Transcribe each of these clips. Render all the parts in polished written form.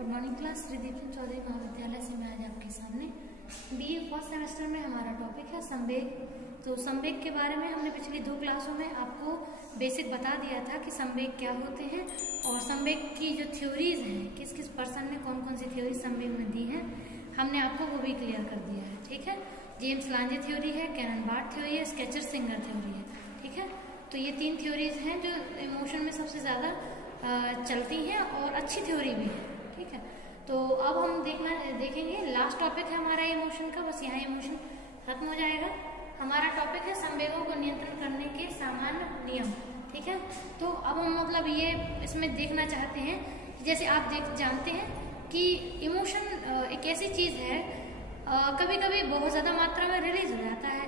Good morning class. Sreedeep Singh Chaudhary Mahavidyalaya से मैं आज आपके सामने बीए फर्स्ट सेमेस्टर में हमारा टॉपिक है संवेग। तो संवेग के बारे में हमने पिछली 2 क्लासों में आपको बेसिक बता दिया था कि संवेग क्या होते हैं और संवेग की जो थ्योरीज हैं, किस किस पर्सन ने कौन कौन सी थ्योरी संवेग में दी हैं, हमने आपको वो भी क्लियर कर दिया है। ठीक है, जेम्स लांजे थ्योरी है, कैनन बार्ड थ्योरी है, स्केचर सिंगर थ्योरी है। ठीक है, तो ये 3 थ्योरीज हैं जो इमोशन में सबसे ज़्यादा चलती हैं और अच्छी थ्योरी भी है। ठीक है, तो अब हम देखेंगे लास्ट टॉपिक है हमारा इमोशन का, बस यहाँ इमोशन खत्म हो जाएगा। हमारा टॉपिक है संवेगों को नियंत्रण करने के सामान्य नियम। ठीक है, तो अब हम मतलब ये इसमें देखना चाहते हैं, जैसे आप जानते हैं कि इमोशन एक ऐसी चीज़ है कभी कभी बहुत ज़्यादा मात्रा में रिलीज हो जाता है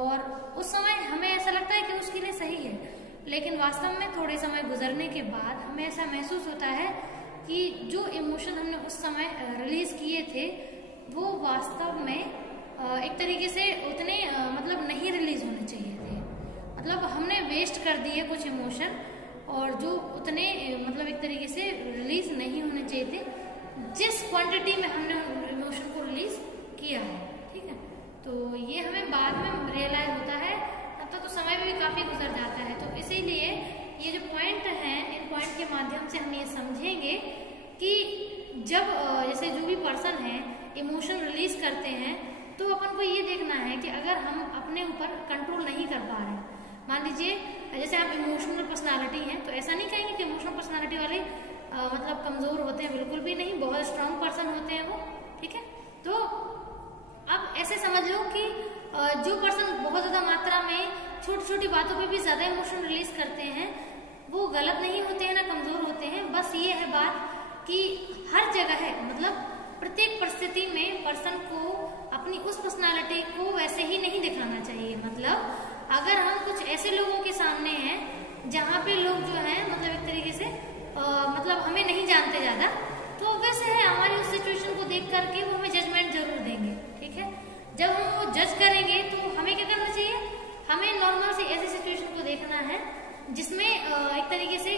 और उस समय हमें ऐसा लगता है कि उसके लिए सही है, लेकिन वास्तव में थोड़े समय गुजरने के बाद हमें ऐसा महसूस होता है कि जो इमोशन हमने उस समय रिलीज किए थे वो वास्तव में एक तरीके से उतने मतलब नहीं रिलीज होने चाहिए थे। मतलब हमने वेस्ट कर दिए कुछ इमोशन और जो उतने मतलब एक तरीके से रिलीज नहीं होने चाहिए थे जिस क्वांटिटी में हमने इमोशन को रिलीज किया है। ठीक है, तो ये हमें बाद में रियलाइज होता है, तब तक तो समय भी काफी गुजर जाता है। तो इसीलिए ये जो पॉइंट हैं, इन पॉइंट के माध्यम से हम ये समझेंगे कि जब जैसे जो भी पर्सन है इमोशन रिलीज करते हैं तो अपन को ये देखना है कि अगर हम अपने ऊपर कंट्रोल नहीं कर पा रहे, मान लीजिए जैसे आप इमोशनल पर्सनालिटी हैं, तो ऐसा नहीं कहेंगे कि इमोशनल पर्सनालिटी वाले मतलब कमजोर होते हैं, बिल्कुल भी नहीं, बहुत स्ट्रांग पर्सन होते हैं वो। ठीक है, तो अब ऐसे समझ लो कि जो पर्सन बहुत ज्यादा मात्रा में छोटी छोटी बातों पे भी ज्यादा इमोशन रिलीज करते हैं वो गलत नहीं होते हैं ना कमजोर होते हैं। बस ये है बात कि हर जगह है, मतलब प्रत्येक परिस्थिति में पर्सन को अपनी उस पर्सनालिटी को वैसे ही नहीं दिखाना चाहिए। मतलब अगर हम कुछ ऐसे लोगों के सामने हैं जहाँ पे लोग जो है मतलब एक तरीके से मतलब हमें नहीं जानते ज्यादा, तो वैसे है हमारी उस सिचुएशन को देख करके वो हमें जजमेंट जरूर देंगे। ठीक है, जब हम वो जज करेंगे तो हमें क्या करना चाहिए, हमें नॉर्मल से ऐसी सिचुएशन को देखना है जिसमें एक तरीके से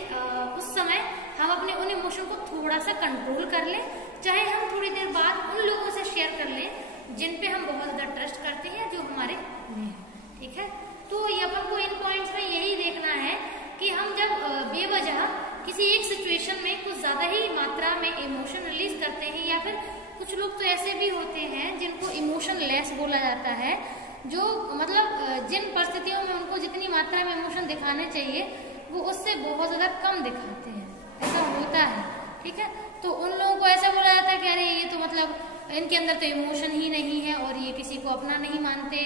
उस समय हम अपने उन इमोशन को थोड़ा सा कंट्रोल कर लें, चाहे हम थोड़ी देर बाद उन लोगों से शेयर कर लें जिन पे हम बहुत ज्यादा ट्रस्ट करते हैं, जो हमारे में है। ठीक है, तो ये अपन को इन पॉइंट्स में यही देखना है कि हम जब बेवजह किसी एक सिचुएशन में कुछ ज्यादा ही मात्रा में इमोशन रिलीज करते हैं, या फिर कुछ लोग तो ऐसे भी होते हैं जिनको इमोशन लेस बोला जाता है, जो मतलब जिन परिस्थितियों में उनको जितनी मात्रा में इमोशन दिखाने चाहिए वो उससे बहुत ज्यादा कम दिखाते हैं, ऐसा होता है। ठीक है, तो उन लोगों को ऐसा बोला जाता है कि अरे ये तो मतलब इनके अंदर तो इमोशन ही नहीं है और ये किसी को अपना नहीं मानते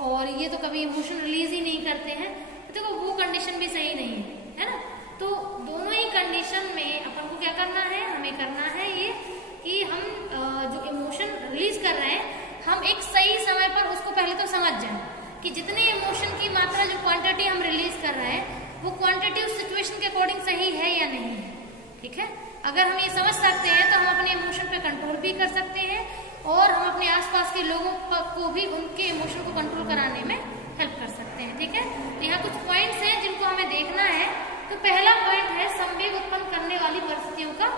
और ये तो कभी इमोशन रिलीज ही नहीं करते हैं। तो वो कंडीशन भी सही नहीं है ना। तो दोनों ही कंडीशन में अपन को क्या करना है, हमें करना है ये कि हम जो इमोशन रिलीज कर रहे हैं हम एक सही समय पर उसको पहले तो समझ जाएं कि जितने इमोशन की मात्रा, जो क्वांटिटी हम रिलीज कर रहे हैं वो क्वांटिटी उस सिचुएशन के अकॉर्डिंग सही है या नहीं है। ठीक है, अगर हम ये समझ सकते हैं तो हम अपने इमोशन पे कंट्रोल भी कर सकते हैं और हम अपने आसपास के लोगों को भी उनके इमोशन को कंट्रोल कराने में हेल्प कर सकते हैं। ठीक है, तो यहाँ कुछ पॉइंट्स हैं जिनको हमें देखना है। तो पहला पॉइंट है संवेग उत्पन्न करने वाली परिस्थितियों का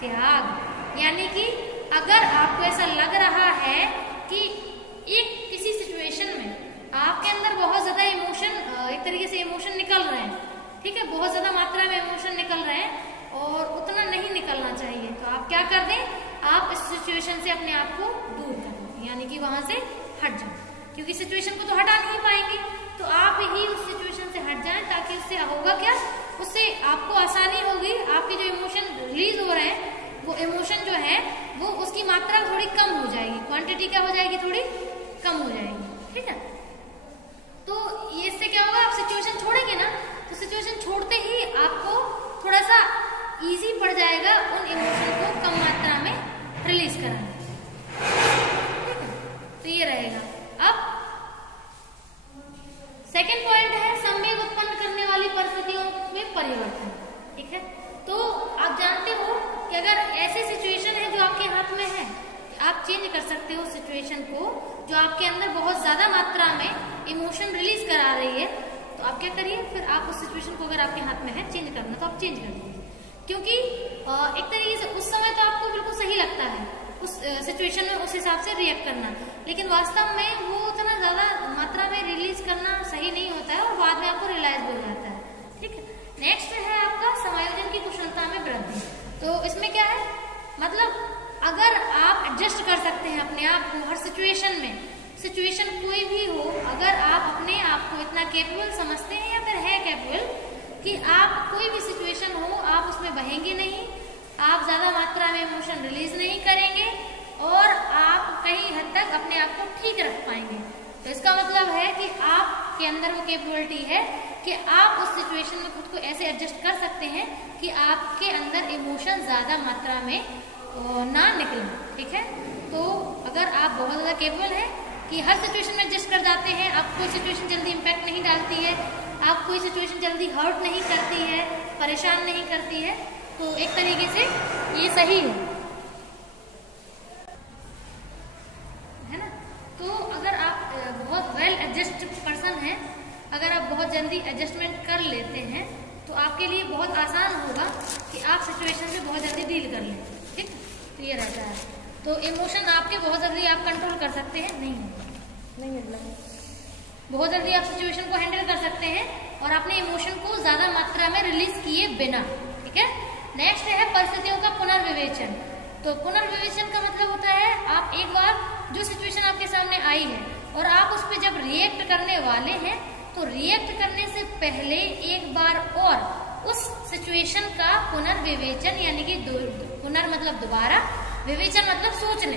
त्याग। यानी कि अगर आपको ऐसा लग रहा है कि एक किसी सिचुएशन में आपके अंदर बहुत ज्यादा इमोशन, एक तरीके से इमोशन निकल रहे हैं, ठीक है, बहुत ज्यादा मात्रा में इमोशन निकल रहे हैं और उतना नहीं निकलना चाहिए, तो आप क्या कर दें, आप इस सिचुएशन से अपने आप को दूर कर दें, यानी कि वहां से हट जाए, क्योंकि सिचुएशन को तो हटा नहीं पाएंगे, तो आप ही उस सिचुएशन से हट जाएं ताकि उससे होगा क्या, उससे आपको आसानी होगी, आपके जो इमोशन रिलीज हो रहे हैं वो इमोशन जो है वो उसकी मात्रा थोड़ी कम हो जाएगी, क्वांटिटी क्या हो जाएगी, थोड़ी कम हो जाएगी। ठीक है, तो इससे क्या होगा, आप सिचुएशन छोड़ेंगे ना, तो सिचुएशन छोड़ते ही आपको थोड़ा सा इजी पड़ जाएगा उन इमोशन को कम मात्रा में रिलीज कराना। ठीक है, तो ये रहेगा। अब सेकेंड पॉइंट है संवेग उत्पन्न करने वाली परिस्थितियों में परिवर्तन। ठीक है, तो आप जानते हो कि अगर ऐसी सिचुएशन है जो आपके हाथ में है, आप चेंज कर सकते हो सिचुएशन को, जो आपके अंदर बहुत ज्यादा मात्रा में इमोशन रिलीज करा रही है, तो आप क्या करिए, फिर आप उस सिचुएशन को अगर आपके हाथ में है चेंज करना तो आप चेंज कर दीजिए, क्योंकि एक तरीके से उस समय तो आपको बिल्कुल हिसाब से रिएक्ट करना, लेकिन वास्तव में वो उतना ज्यादा मात्रा में रिलीज करना सही नहीं होता है और बाद में आपको रियलाइज हो जाता है। ठीक है, नेक्स्ट है आपका समायोजन की कुशलता में वृद्धि। तो इसमें क्या है, मतलब अगर आप एडजस्ट कर सकते हैं अपने आप को हर सिचुएशन में, सिचुएशन कोई भी हो, अगर आप अपने आप को इतना कैपेबल समझते हैं या फिर है कैपेबल कि आप कोई भी सिचुएशन हो आप उसमें बहेंगे नहीं, आप ज्यादा मात्रा में इमोशन रिलीज नहीं करेंगे और आप कहीं हद तक अपने आप को ठीक रख पाएंगे। तो इसका मतलब है कि आपके अंदर वो कैपेबिलिटी है कि आप उस सिचुएशन में खुद को ऐसे एडजस्ट कर सकते हैं कि आपके अंदर इमोशन ज्यादा मात्रा में ना निकले। ठीक है, तो अगर आप बहुत ज्यादा कैपेबल हैं कि हर सिचुएशन में एडजस्ट कर जाते हैं, आप कोई सिचुएशन जल्दी इम्पैक्ट नहीं डालती है, आप कोई सिचुएशन जल्दी हर्ट नहीं करती है, परेशान नहीं करती है, तो एक तरीके से ये सही है ना। तो अगर आप बहुत वेल एडजस्ट पर्सन हैं, अगर आप बहुत जल्दी एडजस्टमेंट कर लेते हैं तो आपके लिए बहुत आसान होगा कि आप सिचुएशन से बहुत जल्दी डील कर लें। ठीक, तो ये रहता है। तो इमोशन आपके बहुत जल्दी आप कंट्रोल कर सकते हैं, नहीं मतलब बहुत जल्दी आप सिचुएशन को हैंडल कर सकते हैं और अपने इमोशन को ज्यादा मात्रा में रिलीज किए बिना। ठीक है, नेक्स्ट है परिस्थितियों का पुनर्विवेचन। तो पुनर्विवेचन का मतलब होता है आप एक बार जो सिचुएशन आपके सामने आई है और आप उस पर जब रिएक्ट करने वाले हैं तो रिएक्ट करने से पहले एक बार और उस सिचुएशन का पुनर्विवेचन, यानी कि पुनर् मतलब दोबारा, विवेचन मतलब सोचने,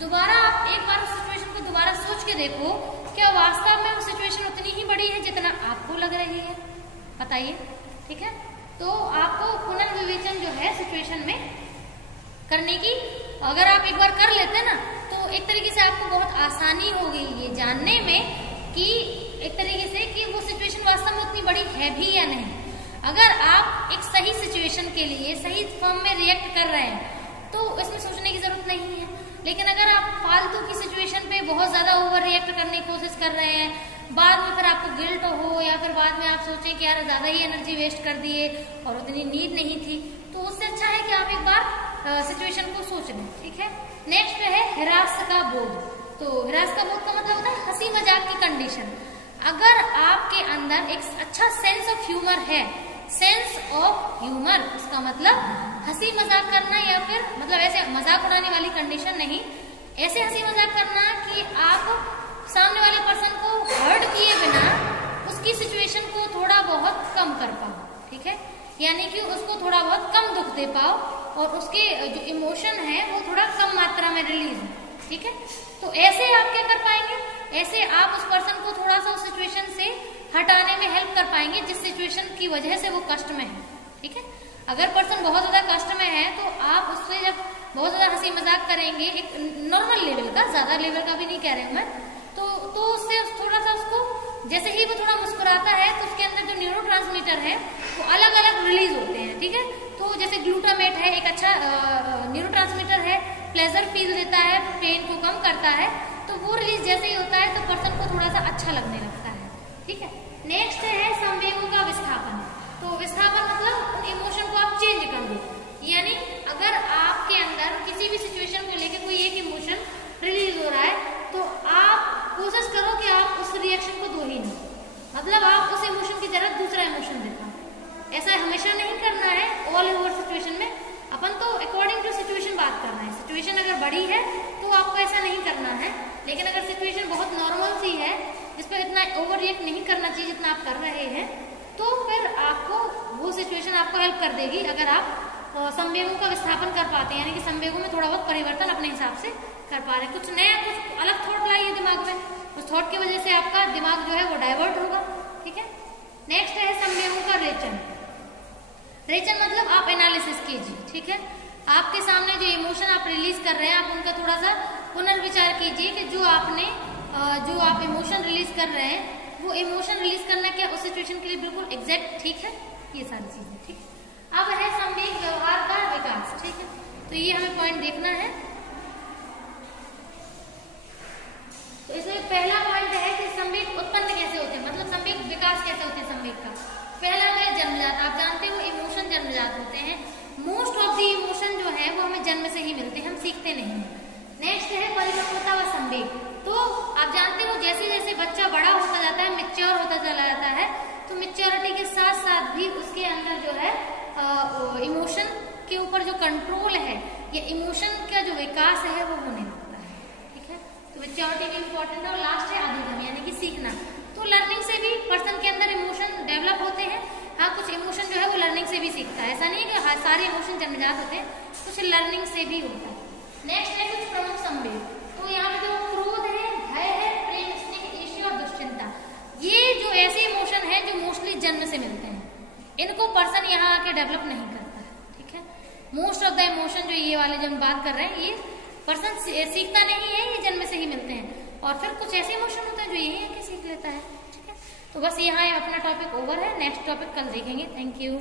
दोबारा आप एक बार उस सिचुएशन को दोबारा सोच के देखो क्या वास्तव में वो सिचुएशन उतनी ही बड़ी है जितना आपको लग रही है, बताइए। ठीक है, तो आपको पुनर्विवेचन जो है सिचुएशन में करने की अगर आप एक बार कर लेते हैं ना तो एक तरीके से आपको बहुत आसानी होगी ये जानने में कि एक तरीके से कि वो सिचुएशन वास्तव में उतनी बड़ी है भी या नहीं। अगर आप एक सही सिचुएशन के लिए सही फॉर्म में रिएक्ट कर रहे हैं तो इसमें सोचने की जरूरत नहीं है, लेकिन अगर आप फालतू की सिचुएशन पे बहुत ज्यादा ओवर रिएक्ट करने की कोशिश कर रहे हैं, बाद में फिर आपको गिल्ट हो या फिर बाद में आप सोचें कि यार ज्यादा ही एनर्जी वेस्ट कर दिए और उतनी नीड नहीं थी, तो उससे अच्छा है कि आप एक बार सिचुएशन को सोच लें। ठीक है, नेक्स्ट है हिरास का बोध। तो हिरास का बोध का मतलब होता है हंसी मजाक की कंडीशन। अगर आपके अंदर एक अच्छा सेंस ऑफ ह्यूमर है, सेंस ऑफ ह्यूमर इसका मतलब हंसी मजाक करना या फिर मतलब ऐसे मजाक उड़ाने वाली कंडीशन नहीं, ऐसे हंसी मजाक करना कि आप सामने वाले पर्सन को हर्ट किए बिना उसकी सिचुएशन को थोड़ा बहुत कम कर पाओ। ठीक है, यानी कि उसको थोड़ा बहुत कम दुख दे पाओ और उसके जो इमोशन है वो थोड़ा कम मात्रा में रिलीज हो। ठीक है, तो ऐसे आप क्या कर पाएंगे, ऐसे आप उस पर्सन को थोड़ा सा उस सिचुएशन से हटाने में हेल्प कर पाएंगे जिस सिचुएशन की वजह से वो कष्ट में है। ठीक है, अगर पर्सन बहुत ज्यादा कष्ट में है तो आप उससे जब बहुत ज्यादा हंसी मजाक करेंगे, एक नॉर्मल लेवल का, ज्यादा लेवल का भी नहीं कह रही हूं मैं, तो उससे थोड़ा सा उसको जैसे ही वो थोड़ा मुस्कुराता है तो उसके अंदर जो न्यूरोट्रांसमीटर है वो अलग अलग रिलीज होते हैं। ठीक है, तो जैसे ग्लूटामेट है, एक अच्छा न्यूरोट्रांसमीटर है, प्लेजर फील देता है, पेन को कम करता है, तो वो रिलीज जैसे ही होता है तो पर्सन को थोड़ा सा अच्छा लगने लगता है। ठीक है, नेक्स्ट है संवेगों का विस्थापन। तो विस्थापन मतलब इमोशन को आप चेंज कर दो, यानी अगर आपके अंदर किसी भी सिचुएशन को लेकर कोई एक इमोशन रिलीज हो रहा है तो आप कोशिश करो कि आप उस रिएक्शन को दो ही नहीं, मतलब आप उस इमोशन की जगह दूसरा इमोशन देता। ऐसा हमेशा नहीं करना है ऑल ओवर सिचुएशन में, अपन तो अकॉर्डिंग टू सिचुएशन बात करना है। सिचुएशन अगर बड़ी है तो आपको ऐसा नहीं करना है, लेकिन अगर सिचुएशन बहुत नॉर्मल सी है जिस पर इतना ओवर रिएक्ट नहीं करना चाहिए जितना आप कर रहे हैं, तो फिर आपको वो सिचुएशन आपको हेल्प कर देगी अगर आप संवेगों का विस्थापन कर पाते हैं, यानी कि संवेगों में थोड़ा बहुत परिवर्तन अपने हिसाब से कर पा रहे हैं। कुछ नया, कुछ अलग थॉट लाइए दिमाग में, उस थॉट की वजह से आपका दिमाग जो है वो डाइवर्ट होगा। ठीक है, नेक्स्ट है संवेगों का रेचन। रेचन मतलब आप एनालिसिस कीजिए। ठीक है, आपके सामने जो इमोशन आप रिलीज कर रहे हैं आप उनका थोड़ा सा पुनर्विचार कीजिए कि जो आप इमोशन रिलीज कर रहे हैं वो इमोशन रिलीज करना क्या उस सिचुएशन के लिए बिल्कुल एग्जैक्ट ठीक है, ये सारी चीजें। ठीक, अब है संवेग व्यवहार का विकास। ठीक है, तो ये हमें पॉइंट देखना है। तो इसमें पहला पॉइंट है कि संवेग उत्पन्न कैसे होते हैं, मतलब संवेग विकास कैसे होते हैं संवेग का। पहला है जन्मजात। आप जानते हो इमोशन जन्मजात होते हैं, मोस्ट ऑफ द इमोशन जो है वो हमें जन्म से ही मिलते हैं, हम सीखते नहीं हैं। नेक्स्ट है परिवर्तन संवेग। तो आप जानते हो जैसे जैसे बच्चा बड़ा होता जाता है, मैच्योर होता चला जाता है, तो मैच्योरिटी के साथ साथ भी उसके अंदर जो है इमोशन के ऊपर जो कंट्रोल है या इमोशन का जो विकास है वो होने लगता है। ठीक है, तो मैच्योरिटी भी इम्पोर्टेंट है। और लास्ट है अधिगम यानी कि सीखना। तो लर्निंग से भी पर्सन के अंदर इमोशन डेवलप होते हैं। हाँ, कुछ इमोशन जो है वो लर्निंग से भी सीखता है, ऐसा नहीं है कि सारे इमोशन जन्मजात होते हैं, कुछ लर्निंग से भी होता है। नेक्स्ट है कुछ प्रमुख संवेग। तो यहाँ पे जो क्रोध है, भय है, प्रेम, स्नेह, ईर्ष्या और दुश्चिंता, ये जो ऐसे इमोशन है जो मोस्टली जन्म से मिलते हैं, इनको पर्सन यहाँ आके डेवलप नहीं करता है। ठीक है, मोस्ट ऑफ द इमोशन जो ये वाले जो हम बात कर रहे हैं, ये पर्सन सीखता नहीं है, ये जन्म से ही मिलते हैं। और फिर कुछ ऐसे इमोशन होते हैं जो यही आके सीख लेता है। ठीक है, तो बस यहाँ अपना टॉपिक ओवर है, नेक्स्ट टॉपिक कल देखेंगे। Thank you.